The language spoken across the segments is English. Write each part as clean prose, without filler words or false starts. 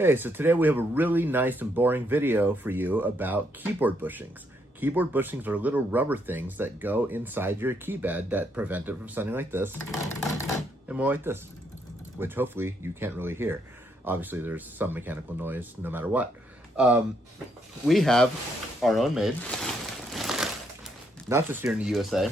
Hey, so today we have a really nice and boring video for you about keyboard bushings. Keyboard bushings are little rubber things that go inside your keypad that prevent it from sounding like this and more like this, which hopefully you can't really hear. Obviously, there's some mechanical noise no matter what. We have our own made, not just here in the USA,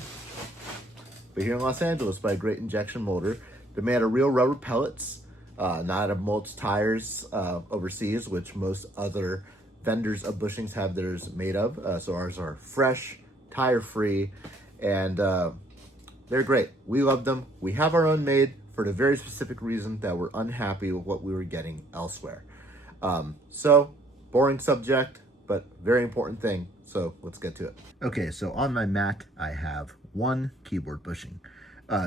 but here in Los Angeles by a great injection molder. They're made out of real rubber pellets. Not out of mulch tires overseas, which most other vendors of bushings have theirs made of. So ours are fresh, tire-free, and they're great. We love them. We have our own made for the very specific reason that we're unhappy with what we were getting elsewhere. So, boring subject, but very important thing. So let's get to it. Okay, so on my mat, I have one keyboard bushing.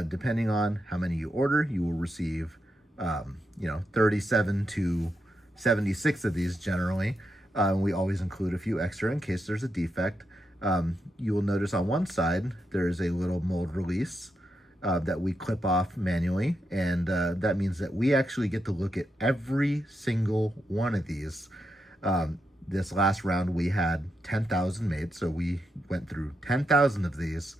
Depending on how many you order, you will receive 37 to 76 of these generally. We always include a few extra in case there's a defect. You will notice on one side, there's a little mold release that we clip off manually. And that means that we actually get to look at every single one of these. This last round, we had 10,000 made. So we went through 10,000 of these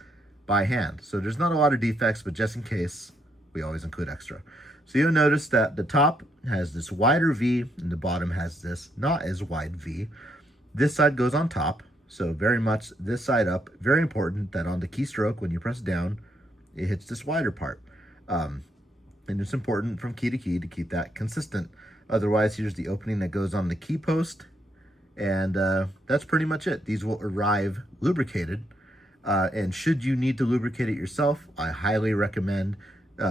by hand. So there's not a lot of defects, but just in case, we always include extra. So you'll notice that the top has this wider V and the bottom has this not as wide V. This side goes on top, so very much this side up. Very important that on the keystroke, when you press down, it hits this wider part. And it's important from key to keep that consistent. Otherwise, here's the opening that goes on the key post. And that's pretty much it. These will arrive lubricated. And should you need to lubricate it yourself, I highly recommend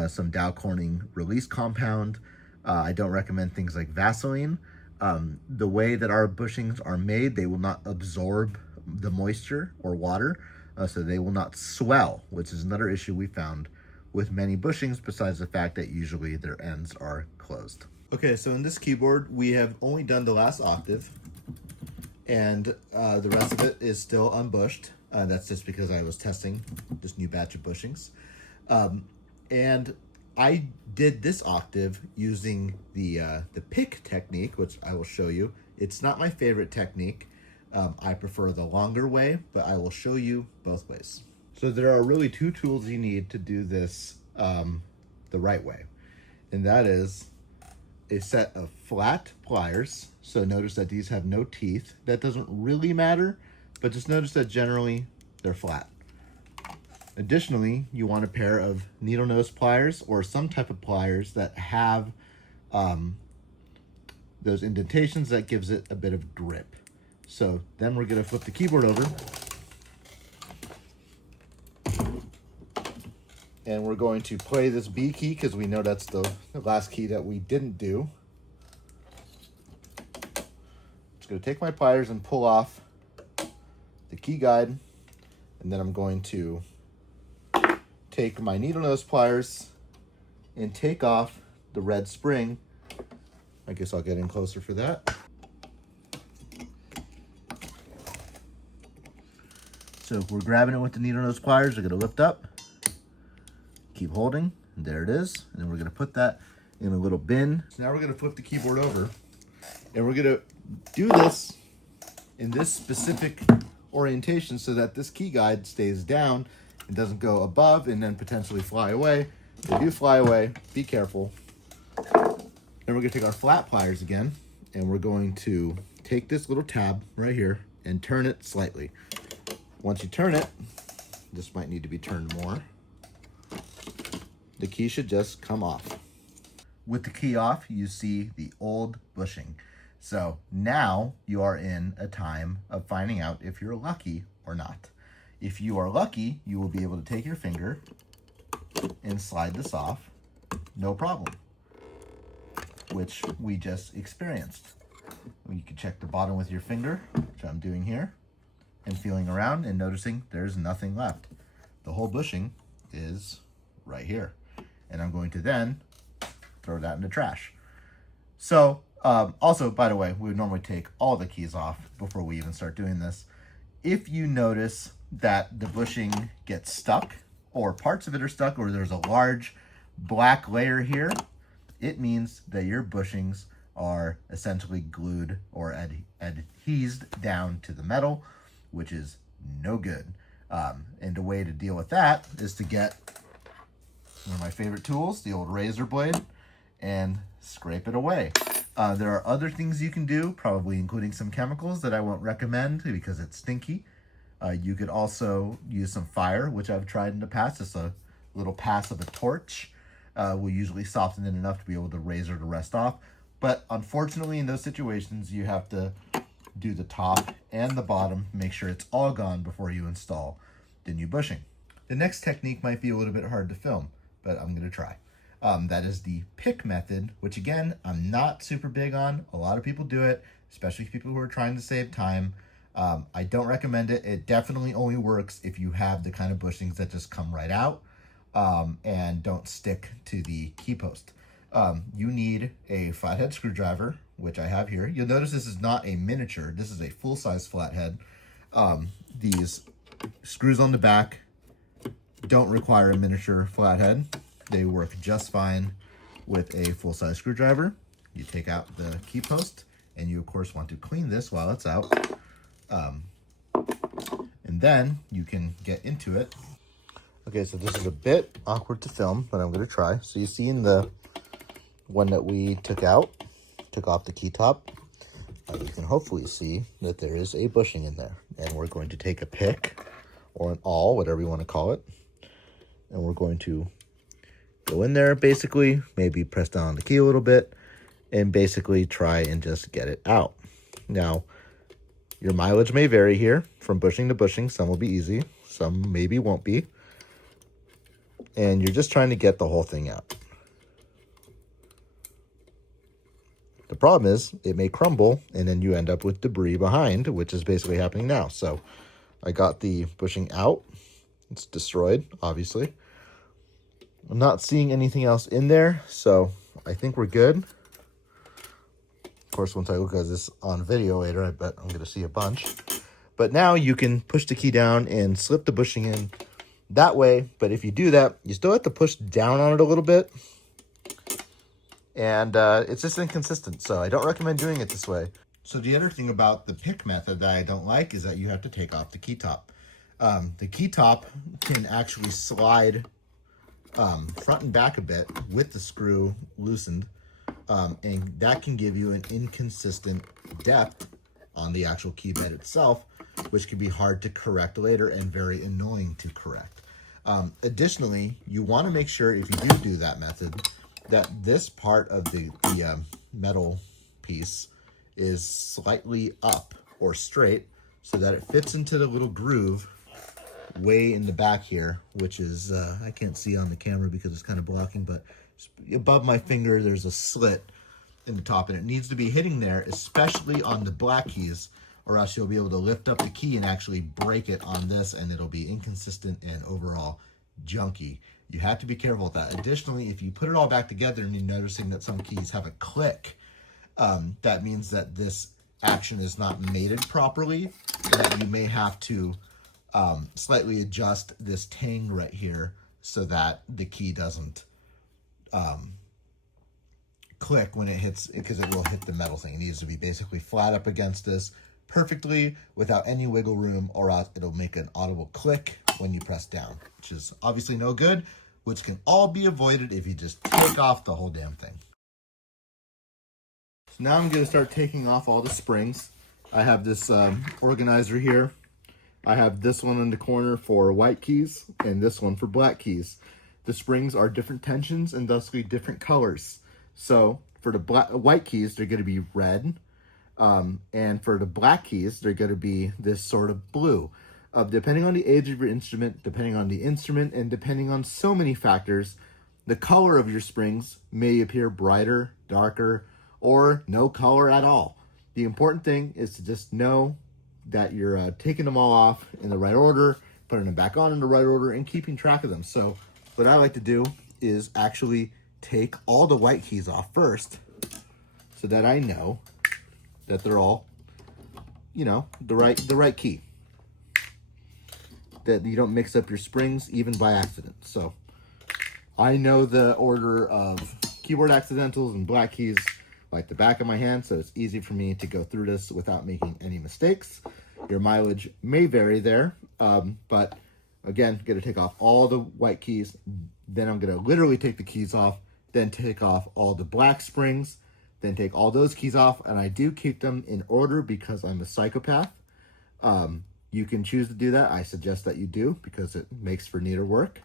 some Dow Corning release compound. I don't recommend things like Vaseline. The way that our bushings are made, they will not absorb the moisture or water, so they will not swell, which is another issue we found with many bushings, besides the fact that usually their ends are closed. Okay, so in this keyboard, we have only done the last octave, and the rest of it is still unbushed. That's just because I was testing this new batch of bushings. And I did this octave using the pick technique, which I will show you. It's not my favorite technique. I prefer the longer way, but I will show you both ways. So there are really two tools you need to do this the right way. And that is a set of flat pliers. So notice that these have no teeth. That doesn't really matter, but just notice that generally they're flat. Additionally, you want a pair of needle nose pliers or some type of pliers that have those indentations that gives it a bit of grip. So then we're going to flip the keyboard over. And we're going to play this B key because we know that's the last key that we didn't do. Just going to take my pliers and pull off the key guide. And then I'm going to take my needle nose pliers and take off the red spring. I guess I'll get in closer for that. So if we're grabbing it with the needle nose pliers, we're going to lift up, keep holding, and there it is. And then we're going to put that in a little bin. So now we're going to flip the keyboard over, and we're going to do this in this specific orientation so that this key guide stays down. It doesn't go above and then potentially fly away. If they do fly away, be careful. Then we're going to take our flat pliers again, and we're going to take this little tab right here and turn it slightly. Once you turn it, this might need to be turned more. The key should just come off. With the key off, you see the old bushing. So now you are in a time of finding out if you're lucky or not. If you are lucky, you will be able to take your finger and slide this off, no problem, which we just experienced. You can check the bottom with your finger, which I'm doing here, and feeling around and noticing there's nothing left. The whole bushing is right here. And I'm going to then throw that in the trash. So also, by the way, we would normally take all the keys off before we even start doing this. If you notice that the bushing gets stuck, or parts of it are stuck, or there's a large black layer here, it means that your bushings are essentially glued or adhesed down to the metal, which is no good. And the way to deal with that is to get one of my favorite tools, the old razor blade, and scrape it away. There are other things you can do, probably including some chemicals that I won't recommend because it's stinky. You could also use some fire, which I've tried in the past. Just a little pass of a torch will usually soften it enough to be able to razor to rest off. But unfortunately, in those situations, you have to do the top and the bottom, make sure it's all gone before you install the new bushing. The next technique might be a little bit hard to film, but I'm going to try. That is the pick method, which again, I'm not super big on. A lot of people do it, especially people who are trying to save time. I don't recommend it. It definitely only works if you have the kind of bushings that just come right out and don't stick to the key post. You need a flathead screwdriver, which I have here. You'll notice this is not a miniature. This is a full-size flathead. These screws on the back don't require a miniature flathead. They work just fine with a full-size screwdriver. You take out the key post, and you of course want to clean this while it's out. And then you can get into it. Okay, so this is a bit awkward to film, but I'm going to try. So you see in the one that we took off the key top, you can hopefully see that there is a bushing in there. And we're going to take a pick or an awl, whatever you want to call it, and we're going to go in there, basically, maybe press down on the key a little bit, and basically try and just get it out. Now, your mileage may vary here from bushing to bushing. Some will be easy, some maybe won't be. And you're just trying to get the whole thing out. The problem is it may crumble, and then you end up with debris behind, which is basically happening now. So I got the bushing out. It's destroyed, obviously. I'm not seeing anything else in there, so I think we're good. Of course, once I look at this on video later, I bet I'm going to see a bunch. But now you can push the key down and slip the bushing in that way. But if you do that, you still have to push down on it a little bit. And it's just inconsistent, so I don't recommend doing it this way. So the other thing about the pick method that I don't like is that you have to take off the key top. The key top can actually slide front and back a bit with the screw loosened, and that can give you an inconsistent depth on the actual key bed itself, which can be hard to correct later and very annoying to correct. Additionally, you want to make sure if you do that method that this part of the metal piece is slightly up or straight so that it fits into the little groove way in the back here, which is, I can't see on the camera because it's kind of blocking, but above my finger, there's a slit in the top, and it needs to be hitting there, especially on the black keys, or else you'll be able to lift up the key and actually break it on this, and it'll be inconsistent and overall junky. You have to be careful with that. Additionally, if you put it all back together and you're noticing that some keys have a click, that means that this action is not mated properly, that you may have to slightly adjust this tang right here so that the key doesn't click when it hits, because it will hit the metal thing. It needs to be basically flat up against this perfectly without any wiggle room, or else it'll make an audible click when you press down, which is obviously no good, which can all be avoided if you just take off the whole damn thing. So now I'm going to start taking off all the springs. I have this organizer here. I have this one in the corner for white keys and this one for black keys. The springs are different tensions and thusly different colors. So for the white keys, they're going to be red. And for the black keys, they're going to be this sort of blue. Depending on the age of your instrument, depending on the instrument, and depending on so many factors, the color of your springs may appear brighter, darker, or no color at all. The important thing is to just know that you're taking them all off in the right order, putting them back on in the right order, and keeping track of them. So what I like to do is actually take all the white keys off first so that I know that they're all, you know, the right key. That you don't mix up your springs even by accident. So I know the order of keyboard accidentals and black keys like the back of my hand, so it's easy for me to go through this without making any mistakes. Your mileage may vary there, but again, gonna take off all the white keys, then I'm gonna literally take the keys off, then take off all the black springs, then take all those keys off, and I do keep them in order because I'm a psychopath. You can choose to do that. I suggest that you do because it makes for neater work.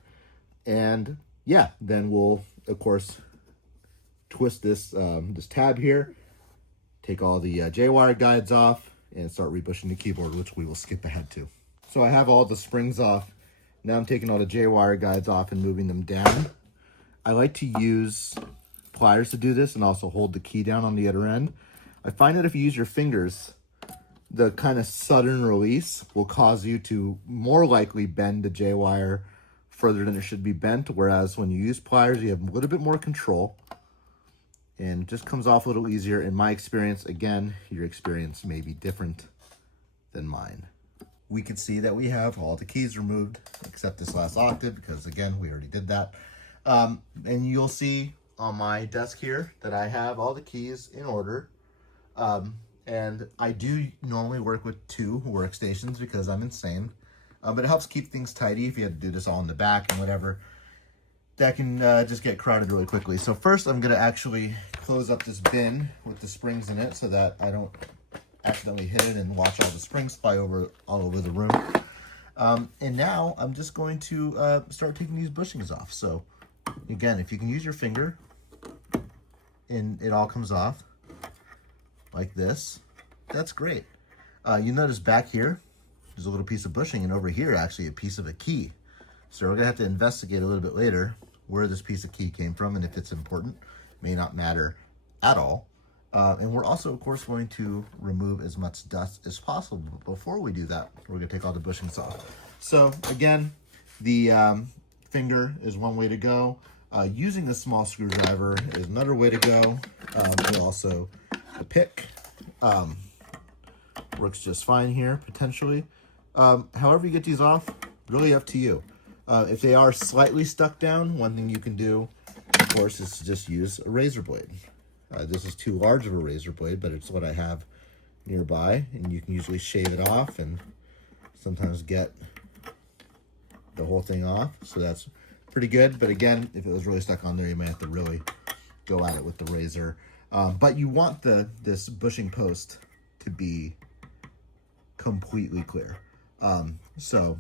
And yeah, then we'll, of course, twist this this tab here, take all the J-wire guides off, and start rebushing the keyboard, which we will skip ahead to. So I have all the springs off. Now I'm taking all the J-wire guides off and moving them down. I like to use pliers to do this and also hold the key down on the other end. I find that if you use your fingers, the kind of sudden release will cause you to more likely bend the J-wire further than it should be bent, whereas when you use pliers, you have a little bit more control and it just comes off a little easier. In my experience, again, your experience may be different than mine. We can see that we have all the keys removed except this last octave because, again, we already did that. And you'll see on my desk here that I have all the keys in order. And I do normally work with 2 workstations because I'm insane. But it helps keep things tidy if you have to do this all in the back and whatever. That can just get crowded really quickly. So first I'm going to actually close up this bin with the springs in it so that I don't accidentally hit it and watch all the springs fly all over the room. And now I'm just going to start taking these bushings off. So again, if you can use your finger and it all comes off like this, that's great. You notice back here, there's a little piece of bushing, and over here, actually, a piece of a key. So we're gonna have to investigate a little bit later where this piece of key came from, and if it's important, may not matter at all. And we're also, of course, going to remove as much dust as possible. But before we do that, we're gonna take all the bushings off. So again, the finger is one way to go. Using a small screwdriver is another way to go. And also the pick works just fine here, potentially. However you get these off, really up to you. If they are slightly stuck down, one thing you can do, of course, is to just use a razor blade. This is too large of a razor blade, but it's what I have nearby, and you can usually shave it off and sometimes get the whole thing off. So that's pretty good. But again, if it was really stuck on there, you might have to really go at it with the razor. But you want this bushing post to be completely clear. So,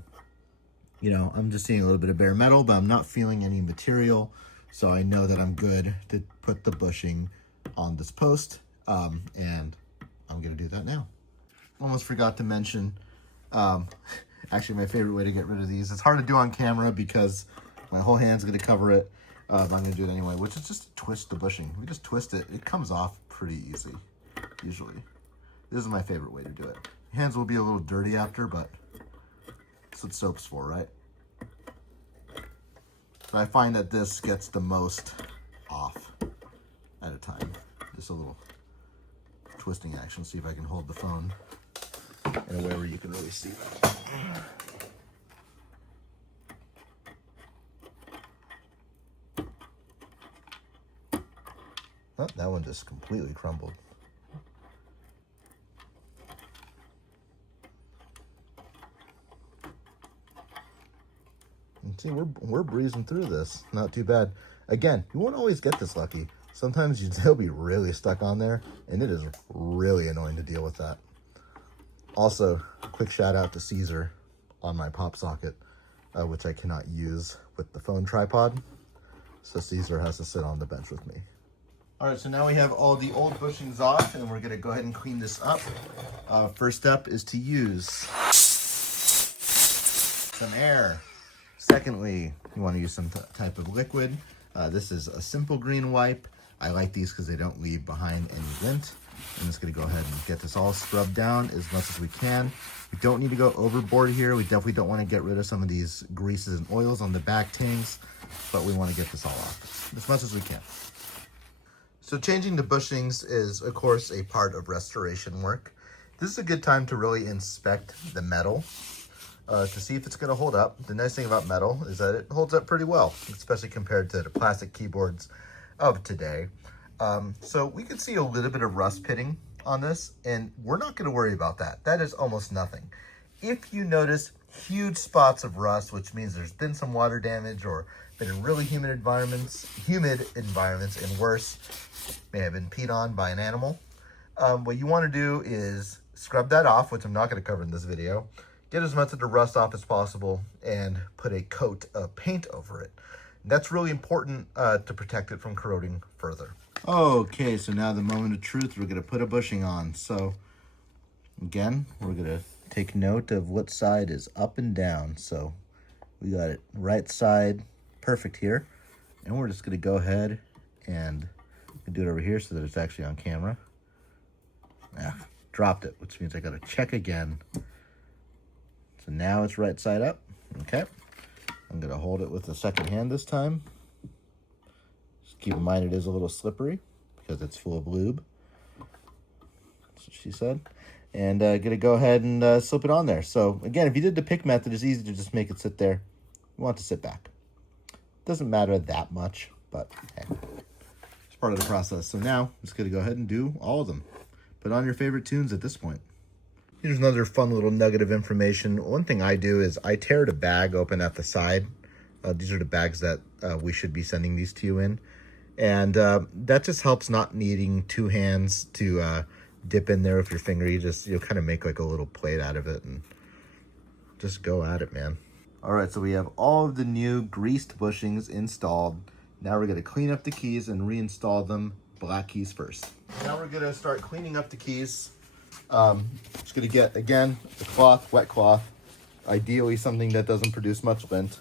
you know, I'm just seeing a little bit of bare metal, but I'm not feeling any material. So I know that I'm good to put the bushing on this post. And I'm gonna do that now. Almost forgot to mention, actually my favorite way to get rid of these. It's hard to do on camera because my whole hand's gonna cover it. But I'm gonna do it anyway, which is just to twist the bushing. We just twist it, it comes off pretty easy, usually. This is my favorite way to do it. Hands will be a little dirty after, but that's what soap's for, right? So I find that this gets the most off at a time. Just a little twisting action. See if I can hold the phone in a way where you can really see that. Oh, that one just completely crumbled. And see, we're breezing through this. Not too bad. Again, you won't always get this lucky. Sometimes they'll be really stuck on there, and it is really annoying to deal with that. Also, quick shout out to Caesar on my pop socket, which I cannot use with the phone tripod. So Caesar has to sit on the bench with me. All right, so now we have all the old bushings off, and we're gonna go ahead and clean this up. First step is to use some air. Secondly, you wanna use some type of liquid. This is a simple green wipe. I like these because they don't leave behind any lint. I'm just gonna go ahead and get this all scrubbed down as much as we can. We don't need to go overboard here. We definitely don't wanna get rid of some of these greases and oils on the back tanks, but we wanna get this all off as much as we can. So changing the bushings is, of course, a part of restoration work. This is a good time to really inspect the metal to see if it's gonna hold up. The nice thing about metal is that it holds up pretty well, especially compared to the plastic keyboards of today. So we can see a little bit of rust pitting on this, and we're not going to worry about that. That is almost nothing. If you notice huge spots of rust, which means there's been some water damage or been in really humid environments and worse, may have been peed on by an animal, what you want to do is scrub that off, which I'm not going to cover in this video. Get as much of the rust off as possible and put a coat of paint over it. That's really important to protect it from corroding further. Okay, so now the moment of truth, we're going to put a bushing on. So again, we're going to take note of what side is up and down. So we got it right side perfect here. And we're just going to go ahead and do it over here so that it's actually on camera. Dropped it, which means I got to check again. So now it's right side up. Okay. I'm going to hold it with the second hand this time. Just keep in mind it is a little slippery because it's full of lube. That's what she said. And going to go ahead and slip it on there. So again, if you did the pick method, it's easy to just make it sit there. You want it to sit back. Doesn't matter that much, but hey, it's part of the process. So now I'm just going to go ahead and do all of them. Put on your favorite tunes at this point. Here's another fun little nugget of information. One thing I do is I tear the bag open at the side. These are the bags that we should be sending these to you in. And that just helps not needing two hands to dip in there with your finger. You'll kind of make like a little plate out of it and just go at it, man. All right, so we have all of the new greased bushings installed. Now we're gonna clean up the keys and reinstall them, black keys first. Now we're gonna start cleaning up the keys. Just gonna get, again, a cloth, wet cloth, ideally something that doesn't produce much lint.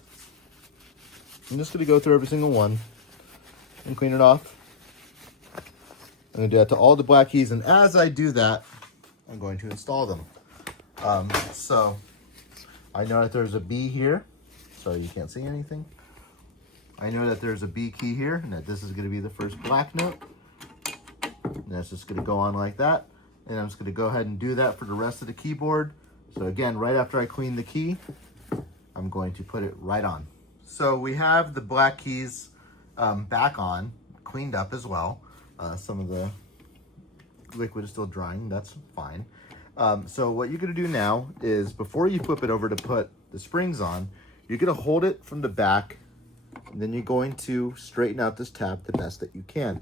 I'm just gonna go through every single one and clean it off. I'm gonna do that to all the black keys, and as I do that, I'm going to install them. So I know that there's a B here, so you can't see anything. I know that there's a B key here, and that this is gonna be the first black note. And that's just gonna go on like that. And I'm just gonna go ahead and do that for the rest of the keyboard. So again, right after I clean the key, I'm going to put it right on. So we have the black keys back on, cleaned up as well. Some of the liquid is still drying, that's fine. So what you're gonna do now is before you flip it over to put the springs on, you're gonna hold it from the back, and then you're going to straighten out this tab the best that you can.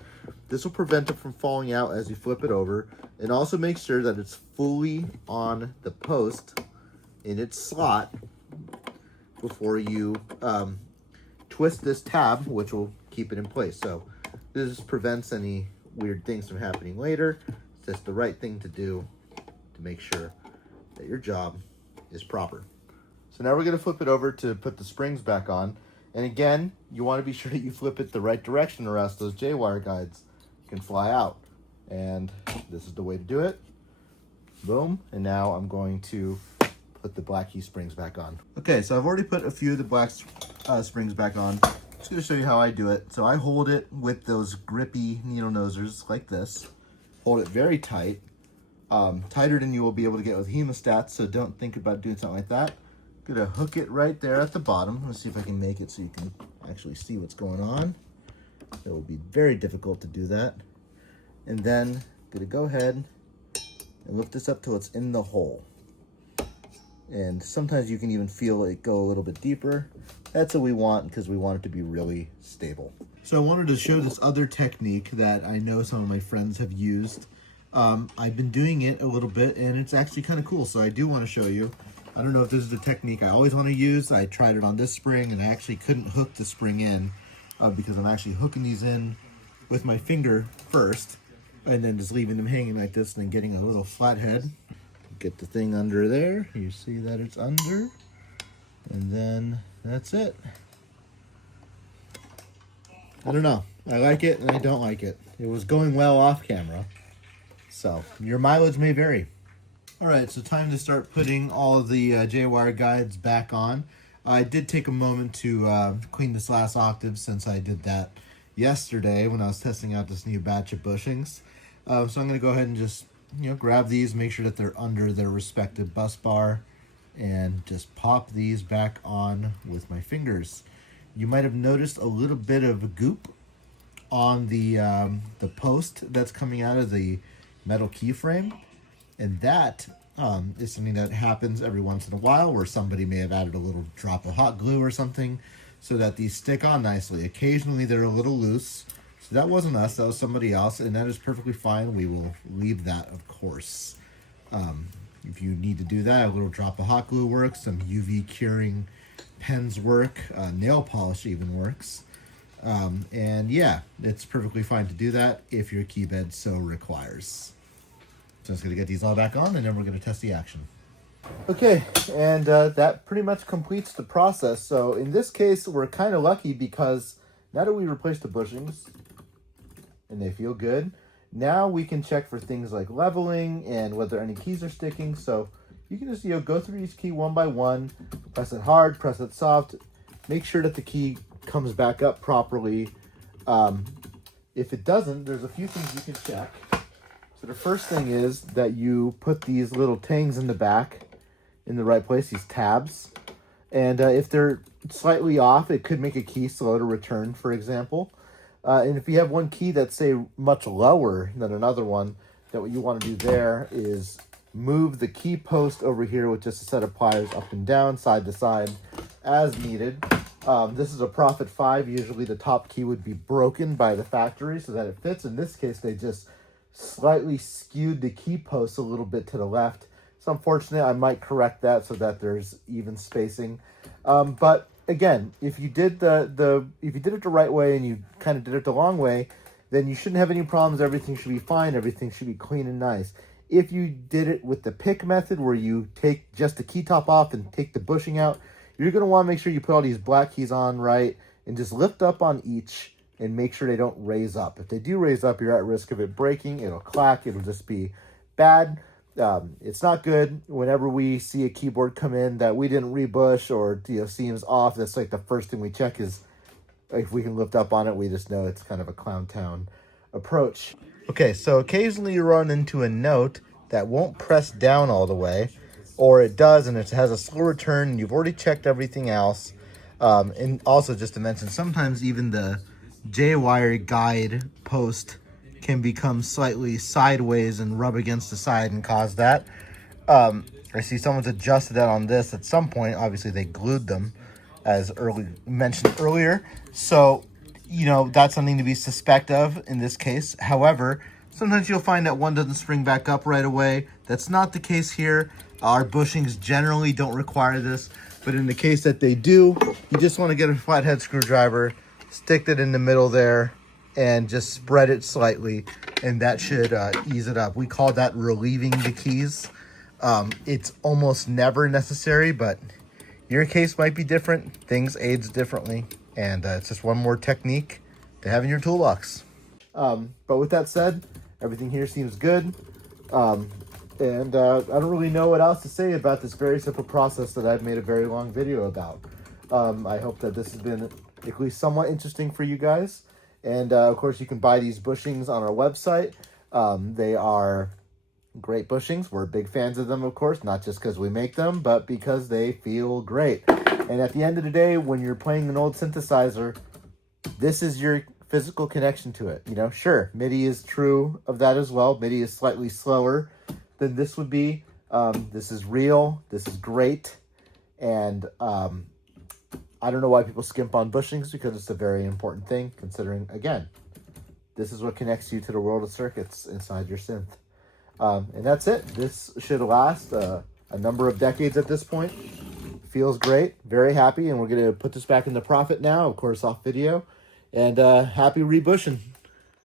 This will prevent it from falling out as you flip it over, and also make sure that it's fully on the post in its slot before you twist this tab, which will keep it in place. So this prevents any weird things from happening later. It's just the right thing to do to make sure that your job is proper. So now we're going to flip it over to put the springs back on. And again, you want to be sure that you flip it the right direction, or else those J-wire guides can fly out. And this is the way to do it. Boom. And now I'm going to put the black key springs back on. Okay, so I've already put a few of the black springs back on. Just going to show you how I do it. So I hold it with those grippy needle nosers like this. Hold it very tight. Tighter than you will be able to get with hemostats, so don't think about doing something like that. Gonna hook it right there at the bottom. Let's see if I can make it so you can actually see what's going on. It will be very difficult to do that. And then gonna go ahead and lift this up till it's in the hole. And sometimes you can even feel it go a little bit deeper. That's what we want because we want it to be really stable. So I wanted to show this other technique that I know some of my friends have used. I've been doing it a little bit and it's actually kind of cool. So I do want to show you. I don't know if this is the technique I always want to use. I tried it on this spring and I actually couldn't hook the spring in because I'm actually hooking these in with my finger first and then just leaving them hanging like this and then getting a little flathead. Get the thing under there. You see that it's under. And then that's it. I don't know. I like it and I don't like it. It was going well off camera. So your mileage may vary. All right, so time to start putting all of the J-wire guides back on. I did take a moment to clean this last octave since I did that yesterday when I was testing out this new batch of bushings. So I'm going to go ahead and just grab these, make sure that they're under their respective bus bar, and just pop these back on with my fingers. You might have noticed a little bit of goop on the post that's coming out of the metal keyframe. And that is something that happens every once in a while, where somebody may have added a little drop of hot glue or something so that these stick on nicely. Occasionally they're a little loose. So that wasn't us, that was somebody else, and that is perfectly fine. We will leave that, of course. If you need to do that, a little drop of hot glue works, some UV curing pens work, nail polish even works. And yeah, it's perfectly fine to do that if your key bed so requires. So I'm just going to get these all back on, and then we're going to test the action. Okay, and that pretty much completes the process. So in this case, we're kind of lucky because now that we replaced the bushings, and they feel good, now we can check for things like leveling and whether any keys are sticking. So you can just, go through each key one by one, press it hard, press it soft, make sure that the key comes back up properly. If it doesn't, there's a few things you can check. So the first thing is that you put these little tangs in the back in the right place, these tabs. And if they're slightly off, it could make a key slow to return, for example. And if you have one key that's, say, much lower than another one, then what you want to do there is move the key post over here with just a set of pliers up and down, side to side, as needed. This is a Profit 5. Usually the top key would be broken by the factory so that it fits. In this case, they just slightly skewed the key post a little bit to the left. It's unfortunate. I might correct that so that there's even spacing. But again, if you did it the right way and you kind of did it the long way, then you shouldn't have any problems. Everything should be fine. Everything should be clean and nice. If you did it with the pick method, where you take just the key top off and take the bushing out, you're going to want to make sure you put all these black keys on right and just lift up on each and make sure they don't raise up. If they do raise up, you're at risk of it breaking. It'll clack. It'll just be bad. It's not good. Whenever we see a keyboard come in that we didn't rebush or seems off, that's like the first thing we check is if we can lift up on it. We just know it's kind of a clown town approach. Okay, so occasionally you run into a note that won't press down all the way, or it does and it has a slow return and you've already checked everything else. And also, just to mention, sometimes even the J-wire guide post can become slightly sideways and rub against the side and cause that. I see someone's adjusted that on this at some point. Obviously, they glued them, as mentioned earlier. So, that's something to be suspect of in this case. However, sometimes you'll find that one doesn't spring back up right away. That's not the case here. Our bushings generally don't require this. But in the case that they do, you just want to get a flathead screwdriver, stick it in the middle there, and just spread it slightly, and that should ease it up. We call that relieving the keys. It's almost never necessary, but your case might be different. Things age differently, and it's just one more technique to have in your toolbox. But with that said, everything here seems good. And I don't really know what else to say about this very simple process that I've made a very long video about. I hope that this has been at least somewhat interesting for you guys. And of course, you can buy these bushings on our website. They are great bushings. We're big fans of them, of course, not just because we make them, but because they feel great. And at the end of the day, when you're playing an old synthesizer, this is your physical connection to it. Sure, MIDI is true of that as well. MIDI is slightly slower than this would be. This is real. This is great. And I don't know why people skimp on bushings, because it's a very important thing, considering, again, this is what connects you to the world of circuits inside your synth. And that's it. This should last a number of decades at this point. Feels great. Very happy. And we're going to put this back in the Profit now, of course, off video. And happy rebushing.